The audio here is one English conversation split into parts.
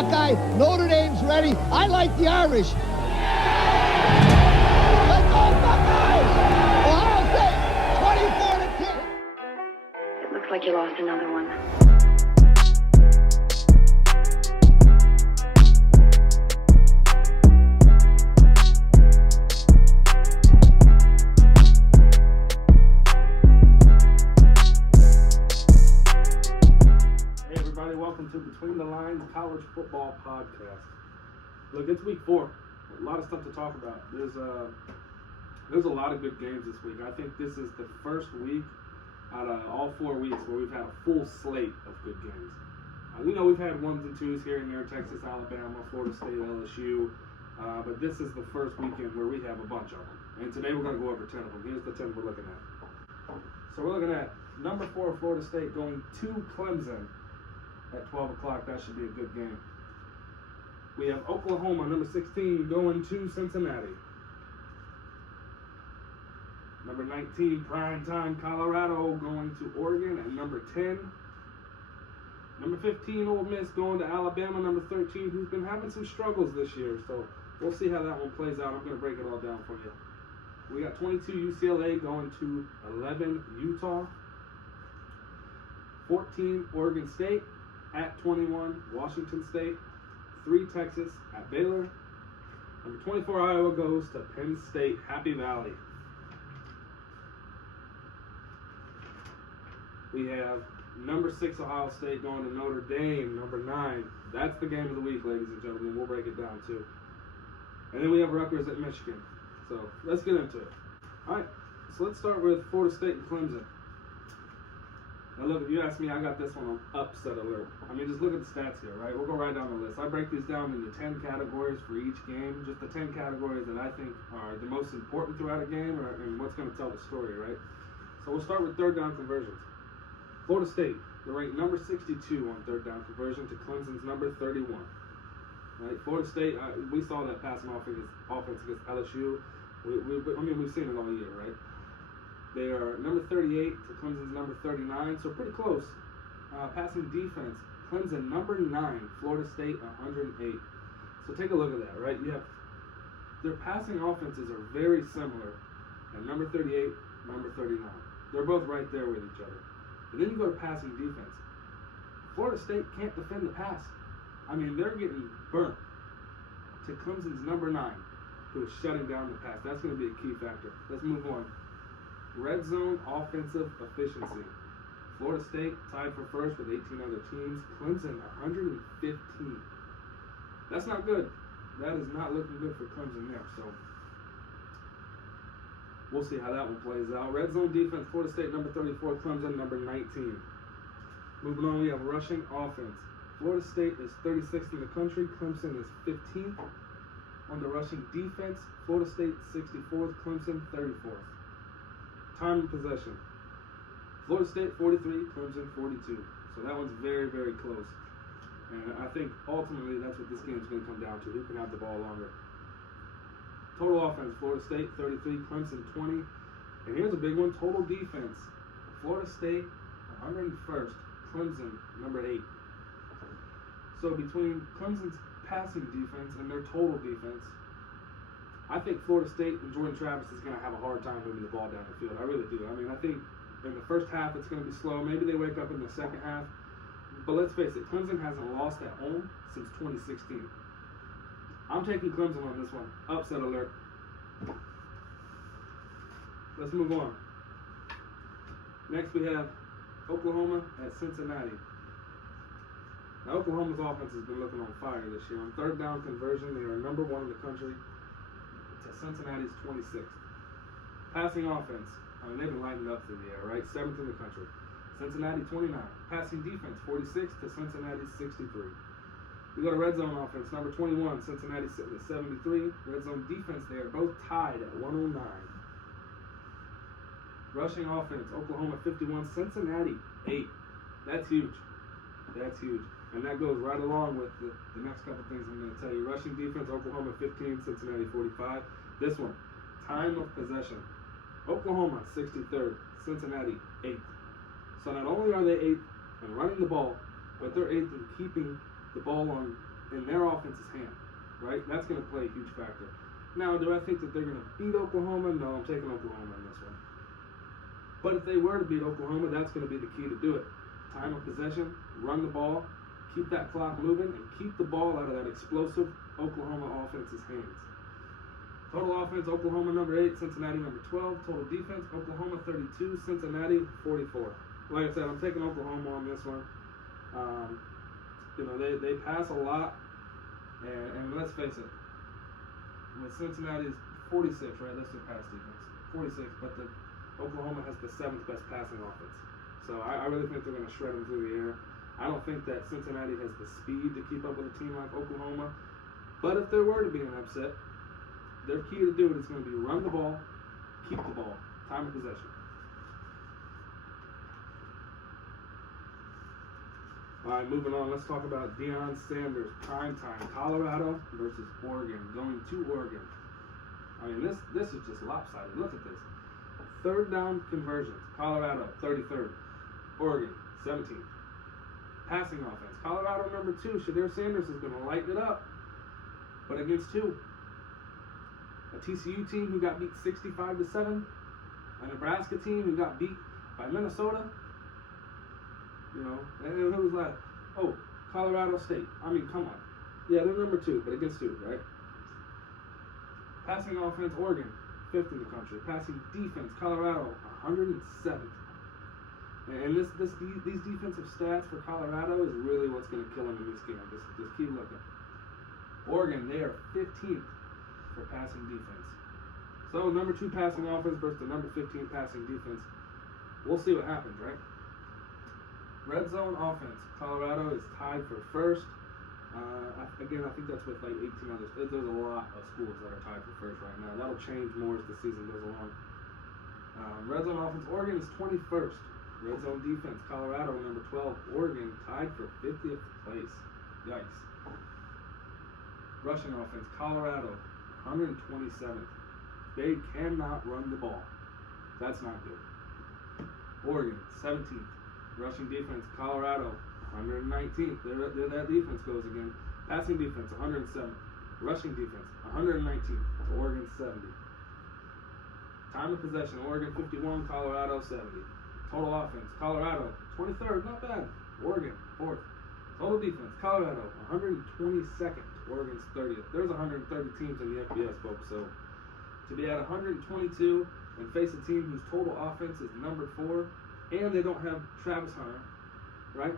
Buckeye. Notre Dame's ready. I like the Irish. Let's go Buckeyes! Ohio State, 24-10. It looks like you lost another one. Welcome to Between the Lines College Football Podcast. Look, it's week 4. A lot of stuff to talk about. There's a lot of good games this week. I think this is the first week out of all 4 weeks where we've had a full slate of good games. We've had 1s and 2s here and there, Texas, Alabama, Florida State, LSU, but this is the first weekend where we have a bunch of them. And today we're going to go over 10 of them. Here's the 10 we're looking at. So we're looking at number 4, Florida State, going to Clemson at 12 o'clock. That should be a good game. We have Oklahoma, number 16, going to Cincinnati. Number 19, primetime Colorado, going to Oregon. And number 10, number 15, Ole Miss, going to Alabama. Number 13, who's been having some struggles this year. So we'll see how that one plays out. I'm going to break it all down for you. We got 22, UCLA, going to 11, Utah. 14, Oregon State. At 21, Washington State. 3, Texas at Baylor. Number 24, Iowa goes to Penn State, Happy Valley. We have number 6, Ohio State going to Notre Dame. Number 9, that's the game of the week, ladies and gentlemen. We'll break it down too. And then we have Rutgers at Michigan. So let's get into it. All right, so let's start with Florida State and Clemson. Now look, if you ask me, I got this one on upset alert. I mean, just look at the stats here, right? We'll go right down the list. I break these down into 10 categories for each game, just the 10 categories that I think are the most important throughout a game and what's going to tell the story, right? So we'll start with third down conversions. Florida State, they're ranked number 62 on third down conversion to Clemson's number 31. Right? Florida State, we saw that passing offense against LSU. We've seen it all year, right? They are number 38 to Clemson's number 39, so pretty close. Passing defense, Clemson number 9, Florida State 108. So take a look at that, right? You have their passing offenses are very similar at number 38, number 39. They're both right there with each other. But then you go to passing defense. Florida State can't defend the pass. I mean, they're getting burnt to Clemson's number 9, who is shutting down the pass. That's going to be a key factor. Let's move on. Red zone offensive efficiency. Florida State tied for first with 18 other teams. Clemson 115. That's not good. That is not looking good for Clemson there. So we'll see how that one plays out. Red zone defense. Florida State number 34. Clemson number 19. Moving on, we have rushing offense. Florida State is 36th in the country. Clemson is 15th. On the rushing defense, Florida State 64th. Clemson 34th. Time of possession. Florida State 43, Clemson 42. So that one's very, very close. And I think ultimately that's what this game's going to come down to. Who can have the ball longer? Total offense, Florida State 33, Clemson 20. And here's a big one, total defense. Florida State 101st, Clemson number 8. So between Clemson's passing defense and their total defense, I think Florida State and Jordan Travis is going to have a hard time moving the ball down the field. I really do. I mean, I think in the first half it's going to be slow. Maybe they wake up in the second half. But let's face it, Clemson hasn't lost at home since 2016. I'm taking Clemson on this one. Upset alert. Let's move on. Next we have Oklahoma at Cincinnati. Now, Oklahoma's offense has been looking on fire this year. On third down conversion, they are number 1 in the country to Cincinnati's 26th. Passing offense, I mean, they've been lighting up through the air, right? 7th in the country. Cincinnati 29. Passing defense, 46 to Cincinnati's 63. We go to red zone offense, number 21. Cincinnati sitting at 73. Red zone defense, they are both tied at 109. Rushing offense, Oklahoma 51, Cincinnati 8. That's huge. That's huge. And that goes right along with the next couple things I'm going to tell you. Rushing defense, Oklahoma 15, Cincinnati 45. This one, time of possession. Oklahoma 63rd, Cincinnati 8th. So not only are they 8th in running the ball, but they're 8th in keeping the ball on in their offense's hand, right? That's going to play a huge factor. Now, do I think that they're going to beat Oklahoma? No, I'm taking Oklahoma in this one. But if they were to beat Oklahoma, that's going to be the key to do it. Time of possession, run the ball, keep that clock moving, and keep the ball out of that explosive Oklahoma offense's hands. Total offense, Oklahoma number 8, Cincinnati number 12. Total defense, Oklahoma 32, Cincinnati 44. Like I said, I'm taking Oklahoma on this one. They pass a lot, and let's face it, with Cincinnati's 46, right? That's their pass defense, 46. But the Oklahoma has the 7th best passing offense, so I really think they're going to shred them through the air. I don't think that Cincinnati has the speed to keep up with a team like Oklahoma. But if there were to be an upset, their key to do it is going to be run the ball, keep the ball, time of possession. All right, moving on. Let's talk about Deion Sanders, primetime, Colorado versus Oregon, going to Oregon. I mean, this is just lopsided. Look at this. Third down conversions, Colorado, 33rd. Oregon, 17th. Passing offense, Colorado number 2, Shedeur Sanders is going to light it up. But against who? A TCU team who got beat 65-7. A Nebraska team who got beat by Minnesota. And who was last? Oh, Colorado State. I mean, come on. Yeah, they're number 2, but against who, right? Passing offense, Oregon, 5th in the country. Passing defense, Colorado, 107th. And these defensive stats for Colorado is really what's going to kill them in this game. Just keep looking. Oregon, they are 15th for passing defense. So number 2 passing offense versus the number 15 passing defense. We'll see what happens, right? Red zone offense. Colorado is tied for 1st. Again, I think that's with like 18 others. There's a lot of schools that are tied for 1st right now. That'll change more as the season goes along. Red zone offense. Oregon is 21st. Red zone defense. Colorado number 12. Oregon tied for 50th place. Yikes. Rushing offense. Colorado 127th. They cannot run the ball. That's not good. Oregon 17th. Rushing defense, Colorado, 119th. There that defense goes again. Passing defense, 107th. Rushing defense, 119th. Oregon, 70. Time of possession, Oregon, 51. Colorado, 70. Total offense, Colorado, 23rd. Not bad. Oregon, 4th. Total defense, Colorado, 122nd. Oregon's 30th. There's 130 teams in the FBS, folks. So to be at 122 and face a team whose total offense is number 4, and they don't have Travis Hunter, right?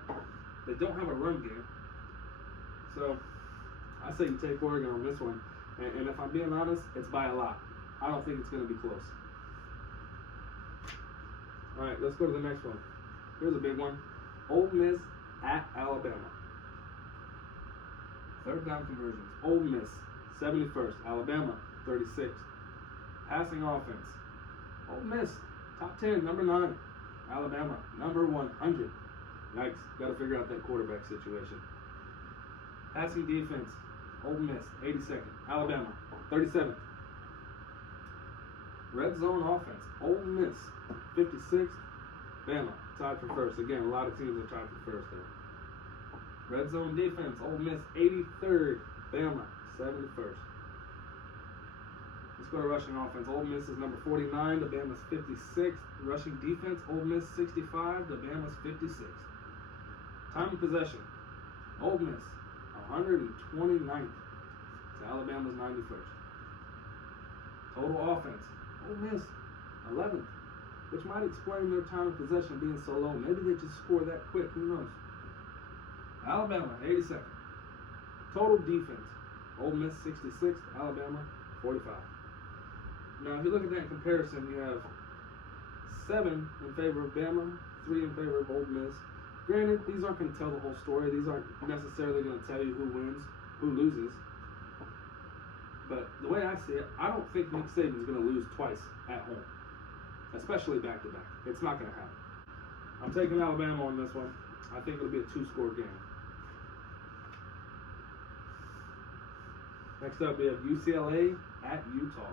They don't have a run game. So I say you take Oregon on this one. And if I'm being honest, it's by a lot. I don't think it's going to be close. All right, let's go to the next one. Here's a big one. Ole Miss at Alabama. Third down conversions. Ole Miss, 71st. Alabama, 36th. Passing offense. Ole Miss, top 10, number 9. Alabama, number 100. Yikes, got to figure out that quarterback situation. Passing defense, Ole Miss, 82nd. Alabama, 37th. Red zone offense, Ole Miss, 56th. Bama, tied for 1st. Again, a lot of teams are tied for 1st there. Red zone defense, Ole Miss, 83rd. Bama, 71st. Let's go to rushing offense. Ole Miss is number 49. The Bama's 56th. Rushing defense, Ole Miss 65. The Bama's 56th. Time of possession. Ole Miss 129th to Alabama's 91st. Total offense. Ole Miss 11th, which might explain their time of possession being so low. Maybe they just score that quick. Who knows? Alabama 82nd. Total defense. Ole Miss 66th. Alabama 45. Now, if you look at that in comparison, you have 7 in favor of Bama, 3 in favor of Ole Miss. Granted, these aren't going to tell the whole story. These aren't necessarily going to tell you who wins, who loses. But the way I see it, I don't think Nick Saban's going to lose twice at home, especially back-to-back. It's not going to happen. I'm taking Alabama on this one. I think it'll be a 2-score game. Next up, we have UCLA at Utah.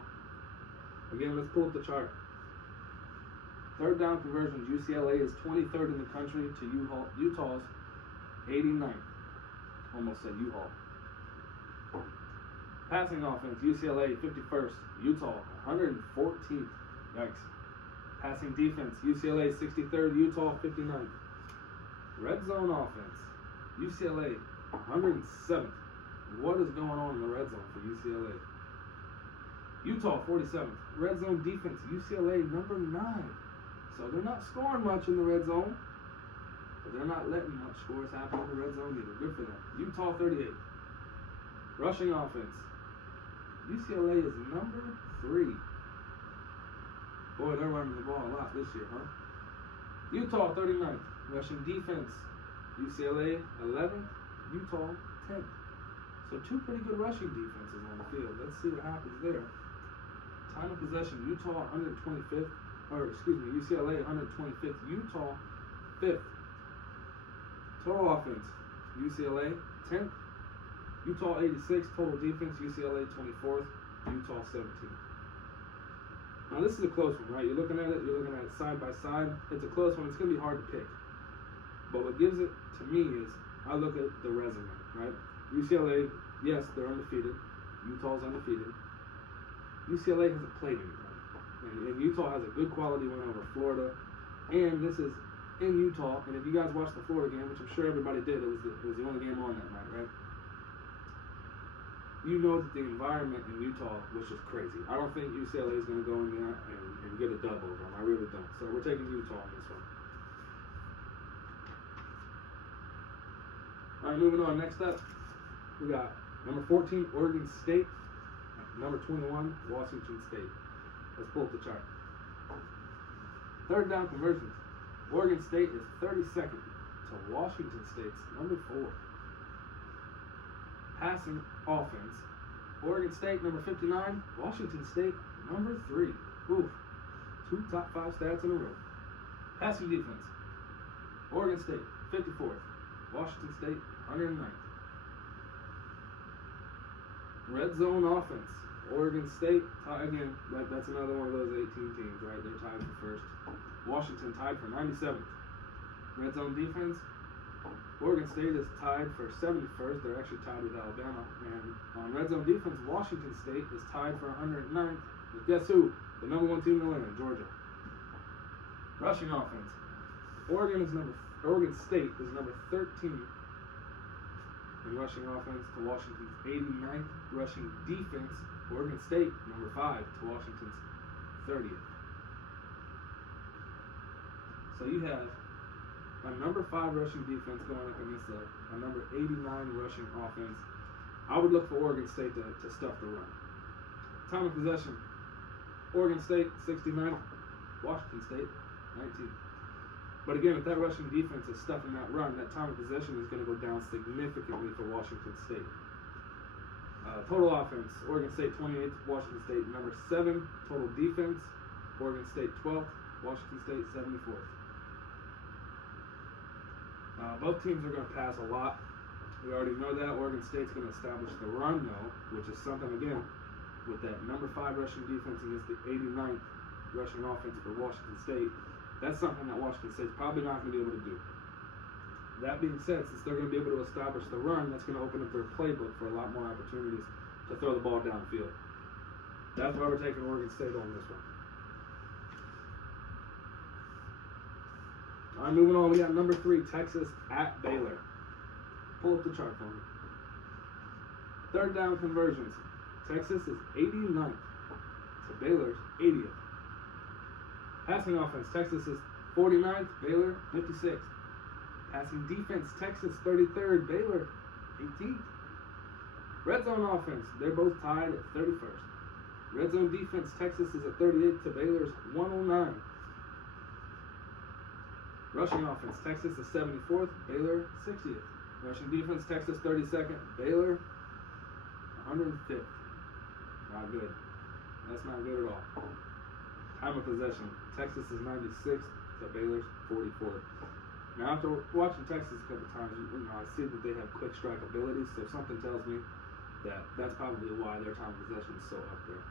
Again, let's pull up the chart. Third down conversions, UCLA is 23rd in the country to Utah's 89th. Almost said U-Haul. Passing offense, UCLA 51st, Utah 114th. Yikes. Passing defense, UCLA 63rd, Utah 59th. Red zone offense, UCLA 107th. What is going on in the red zone for UCLA? Utah 47th. Red zone defense, UCLA number 9. So they're not scoring much in the red zone, but they're not letting much scores happen in the red zone either. Good for them. Utah 38th. Rushing offense, UCLA is number 3. Boy, they're running the ball a lot this year, huh? Utah 39th. Rushing defense, UCLA 11th, Utah 10th. So 2 pretty good rushing defenses on the field. Let's see what happens there. Time of possession, Utah 125th, UCLA 125th, Utah 5th. Total offense, UCLA 10th, Utah 86th. Total defense, UCLA 24th, Utah 17th. Now this is a close one, right? You're looking at it side by side. It's a close one. It's going to be hard to pick. But what gives it to me is I look at the resume, right? UCLA, yes, they're undefeated. Utah's undefeated. UCLA hasn't played anybody. And Utah has a good quality win over Florida. And this is in Utah. And if you guys watched the Florida game, which I'm sure everybody did, it was the only game on that night, right? You know that the environment in Utah was just crazy. I don't think UCLA is going to go in there and get a dub over them. I really don't. So we're taking Utah on this one. All right, moving on. Next up, we got number 14, Oregon State. Number 21, Washington State. Let's pull up the chart. Third down conversions. Oregon State is 32nd to Washington State's number 4. Passing offense, Oregon State number 59, Washington State number 3. Ooh, 2 top 5 stats in a row. Passing defense, Oregon State 54th, Washington State 109th. Red zone offense, Oregon State, again, that's another one of those 18 teams, right? They're tied for first. Washington tied for 97th. Red zone defense, Oregon State is tied for 71st. They're actually tied with Alabama. And on red zone defense, Washington State is tied for 109th. But guess who? The number 1 team in the land, Georgia. Rushing offense, Oregon State is number 13 in rushing offense to Washington's 89th. Rushing defense, Oregon State number 5 to Washington's 30th. So you have a number 5 rushing defense going up against a number 89 rushing offense. I would look for Oregon State to stuff the run. Time of possession, Oregon State 69th, Washington State 19th. But again, if that rushing defense is stuffing that run, that time of possession is going to go down significantly for Washington State. Total offense, Oregon State 28th, Washington State number 7. Total defense, Oregon State 12th, Washington State 74th. Both teams are going to pass a lot. We already know that. Oregon State's going to establish the run, though, which is something, again, with that number 5 rushing defense against the 89th rushing offense for Washington State. That's something that Washington State's probably not going to be able to do. That being said, since they're going to be able to establish the run, that's going to open up their playbook for a lot more opportunities to throw the ball downfield. That's why we're taking Oregon State on this one. All right, moving on, we got number 3, Texas at Baylor. Pull up the chart for me. Third down conversions. Texas is 89th to Baylor's 80th. Passing offense, Texas is 49th, Baylor 56th. Passing defense, Texas 33rd, Baylor 18th. Red zone offense, they're both tied at 31st. Red zone defense, Texas is at 38th to Baylor's 109. Rushing offense, Texas is 74th, Baylor 60th. Rushing defense, Texas 32nd, Baylor 105th. Not good. That's not good at all. Time of possession, Texas is 96th to Baylor's 44th. Now, after watching Texas a couple times, I see that they have quick strike abilities, so something tells me that that's probably why their time of possession is so up there.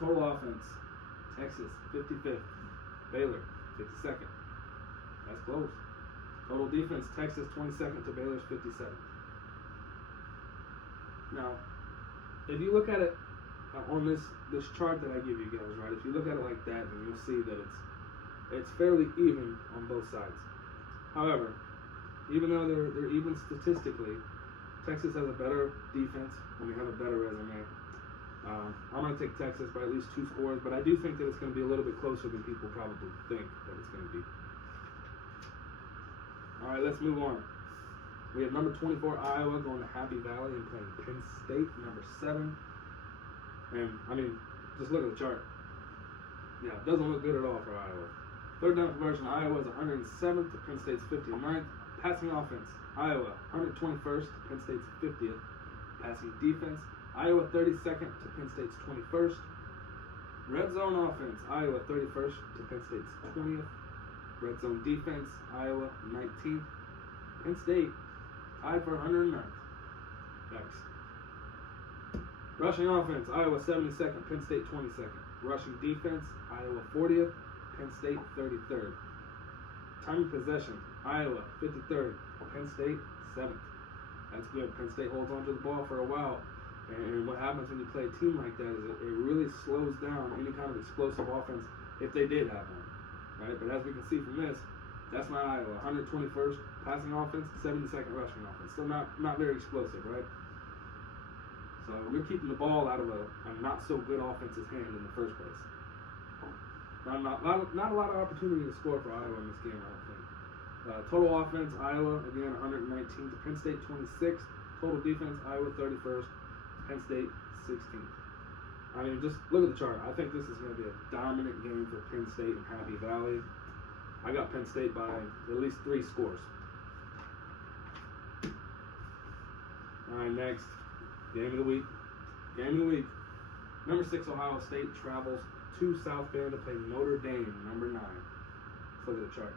Total offense, Texas 55th, Baylor 52nd. That's close. Total defense, Texas 22nd to Baylor's 57th. Now, if you look at it on this chart that I give you guys, right? If you look at it like that, then you'll see that it's fairly even on both sides. However, even though they're even statistically, Texas has a better defense and they have a better resume. I'm going to take Texas by at least 2 scores, but I do think that it's going to be a little bit closer than people probably think that it's going to be. All right, let's move on. We have number 24 Iowa going to Happy Valley and playing Penn State, number 7. And I mean, just look at the chart. Yeah, it doesn't look good at all for Iowa. Third down conversion, Iowa is 107th to Penn State's 59th. Passing offense, Iowa 121st to Penn State's 50th. Passing defense, Iowa 32nd to Penn State's 21st. Red zone offense, Iowa 31st to Penn State's 20th. Red zone defense, Iowa 19th. Penn State tied for 109th. Yikes. Rushing offense, Iowa 72nd, Penn State 22nd. Rushing defense, Iowa 40th, Penn State 33rd. Time of possession, Iowa 53rd, Penn State 7th. That's good. Penn State holds onto the ball for a while. And what happens when you play a team like that is it really slows down any kind of explosive offense if they did have one. Right? But as we can see from this, that's not Iowa. 121st passing offense, 72nd rushing offense. Still not very explosive, right? So we're keeping the ball out of a not so good offense's hand in the first place. Not a lot of opportunity to score for Iowa in this game, I don't think. Total offense, Iowa, again, 119th to Penn State 26th. Total defense, Iowa 31st, Penn State 16th. I mean, just look at the chart. I think this is going to be a dominant game for Penn State and Happy Valley. I got Penn State by at least 3 scores. All right, next. Game of the week. Game of the week. Number 6 Ohio State travels to South Bend to play Notre Dame, number 9. Let's look at the chart.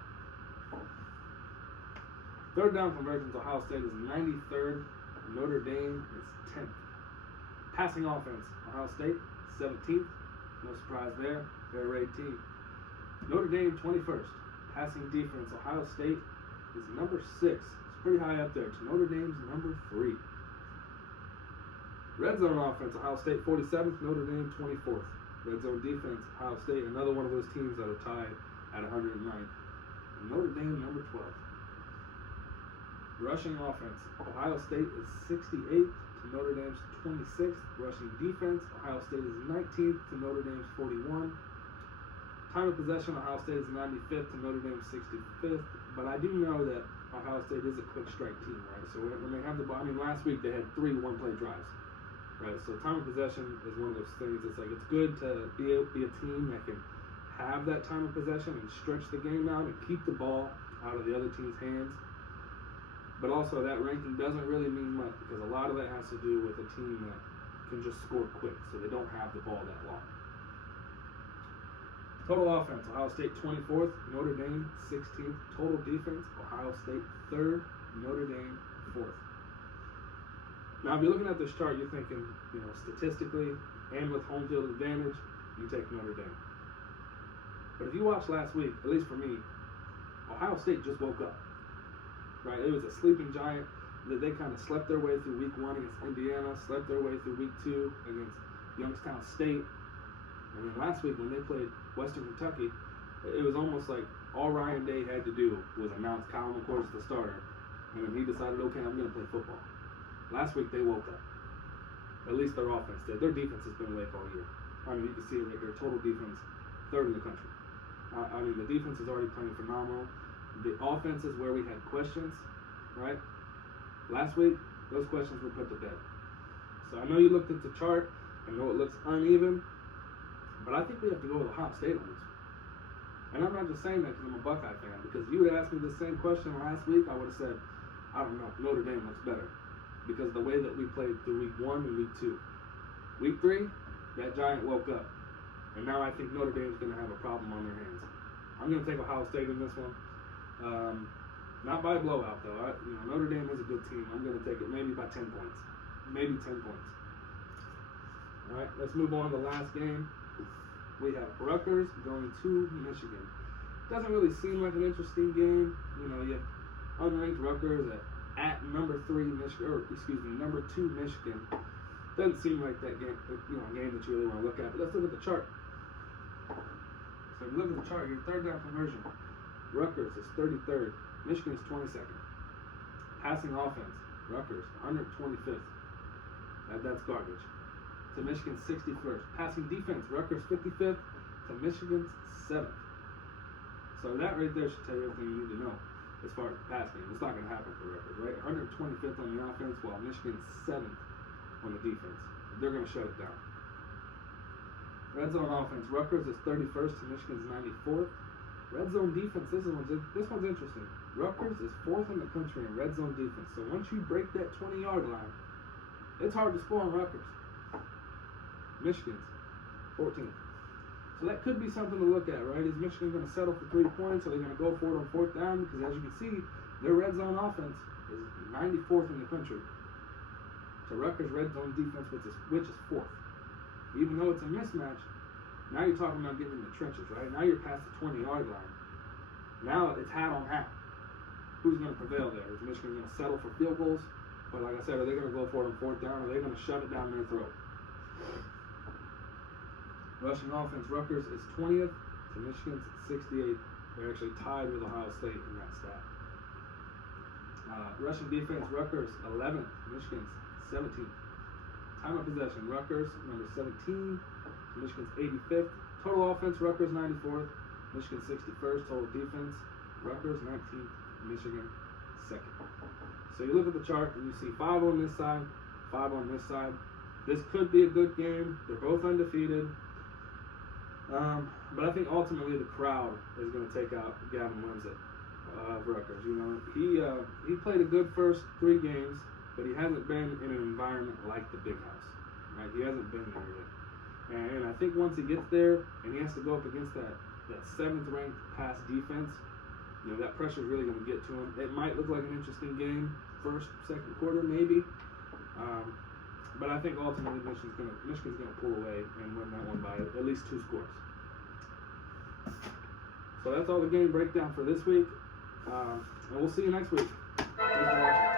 Third down conversions, Ohio State is 93rd. Notre Dame is 10th. Passing offense, Ohio State 17th. No surprise there. They're a rated team. Notre Dame 21st. Passing defense, Ohio State is number 6. It's pretty high up there. It's Notre Dame's number 3. Red zone offense, Ohio State 47th, Notre Dame 24th. Red zone defense, Ohio State, another one of those teams that are tied at 109th. And Notre Dame number 12th. Rushing offense, Ohio State is 68th to Notre Dame's 26th. Rushing defense, Ohio State is 19th to Notre Dame's 41. Time of possession, Ohio State is 95th to Notre Dame's 65th. But I do know that Ohio State is a quick strike team, right? So when they have the ball, I mean, last week they had 3 one-play drives, right? So time of possession is one of those things. It's like it's good to be a team that can have that time of possession and stretch the game out and keep the ball out of the other team's hands. But also that ranking doesn't really mean much because a lot of that has to do with a team that can just score quick, so they don't have the ball that long. Total offense, Ohio State 24th, Notre Dame 16th. Total defense, Ohio State 3rd, Notre Dame 4th. Now, if you're looking at this chart, you're thinking, statistically and with home field advantage, you take Notre Dame. But if you watched last week, at least for me, Ohio State just woke up. Right, it was a sleeping giant that they kind of slept their way through week 1 against Indiana, slept their way through week 2 against Youngstown State, and then last week when they played Western Kentucky, it was almost like all Ryan Day had to do was announce Kyle McCord as the starter, and then he decided, okay, I'm going to play football. Last week they woke up. At least their offense did. Their defense has been awake all year. I mean, you can see it right here. Total defense, 3rd in the country. I mean, the defense is already playing phenomenal. The offense is where we had questions, right? Last week, those questions were put to bed. So I know you looked at the chart. I know it looks uneven, but I think we have to go with Ohio State on this. And I'm not just saying that because I'm a Buckeye fan. Because if you would have asked me the same question last week, I would have said, I don't know, Notre Dame looks better. Because the way that we played through week 1 and week 2. Week 3, that giant woke up. And now I think Notre Dame's going to have a problem on their hands. I'm going to take Ohio State in this one. Not by a blowout, though. Notre Dame is a good team. I'm going to take it maybe by 10 points. Maybe 10 points. All right, let's move on to the last game. We have Rutgers going to Michigan. Doesn't really seem like an interesting game. You have unranked Rutgers at number 2 Michigan. Doesn't seem like that game, a game that you really want to look at. But let's look at the chart. So if you look at the chart here, third down conversion. Rutgers is 33rd. Michigan is 22nd. Passing offense. Rutgers 125th. That's garbage. To Michigan's 61st. Passing defense. Rutgers 55th to Michigan's 7th. So that right there should tell you everything you need to know as far as the pass game. It's not going to happen for Rutgers, right? 125th on the offense, while Michigan's 7th on the defense. They're going to shut it down. Red zone offense. Rutgers is 31st to Michigan's 94th. Red zone defense. This one's interesting. Rutgers is 4th in the country in red zone defense. So once you break that 20-yard line, it's hard to score on Rutgers. Michigan's 14th. So that could be something to look at, right? Is Michigan going to settle for 3 points? Are they going to go for it on 4th down? Because as you can see, their red zone offense is 94th in the country to Rutgers' red zone defense, which is 4th. Even though it's a mismatch, now you're talking about getting in the trenches, right? Now you're past the 20-yard line. Now it's hat on hat. Who's going to prevail there? Is Michigan going to settle for field goals? But like I said, are they going to go for it on 4th down? Or are they going to shove it down their throat? Rushing offense, Rutgers is 20th to Michigan's 68th. They're actually tied with Ohio State in that stat. Rushing defense, Rutgers 11th, Michigan's 17th. Time of possession, Rutgers number 17 to Michigan's 85th. Total offense, Rutgers 94th, Michigan 61st. Total defense, Rutgers 19th, Michigan 2nd. So you look at the chart and you see 5 on this side, 5 on this side. This could be a good game. They're both undefeated. But I think ultimately the crowd is going to take out Gavin Wimsatt of Rutgers. He played a good first 3 games, but he hasn't been in an environment like the Big House. Right? He hasn't been there yet. And I think once he gets there and he has to go up against that 7th ranked pass defense, that pressure is really going to get to him. It might look like an interesting game, first, second quarter maybe. But I think ultimately Michigan's going to pull away and win that one by at least 2 scores. So that's all the game breakdown for this week. And we'll see you next week. Thanks for watching.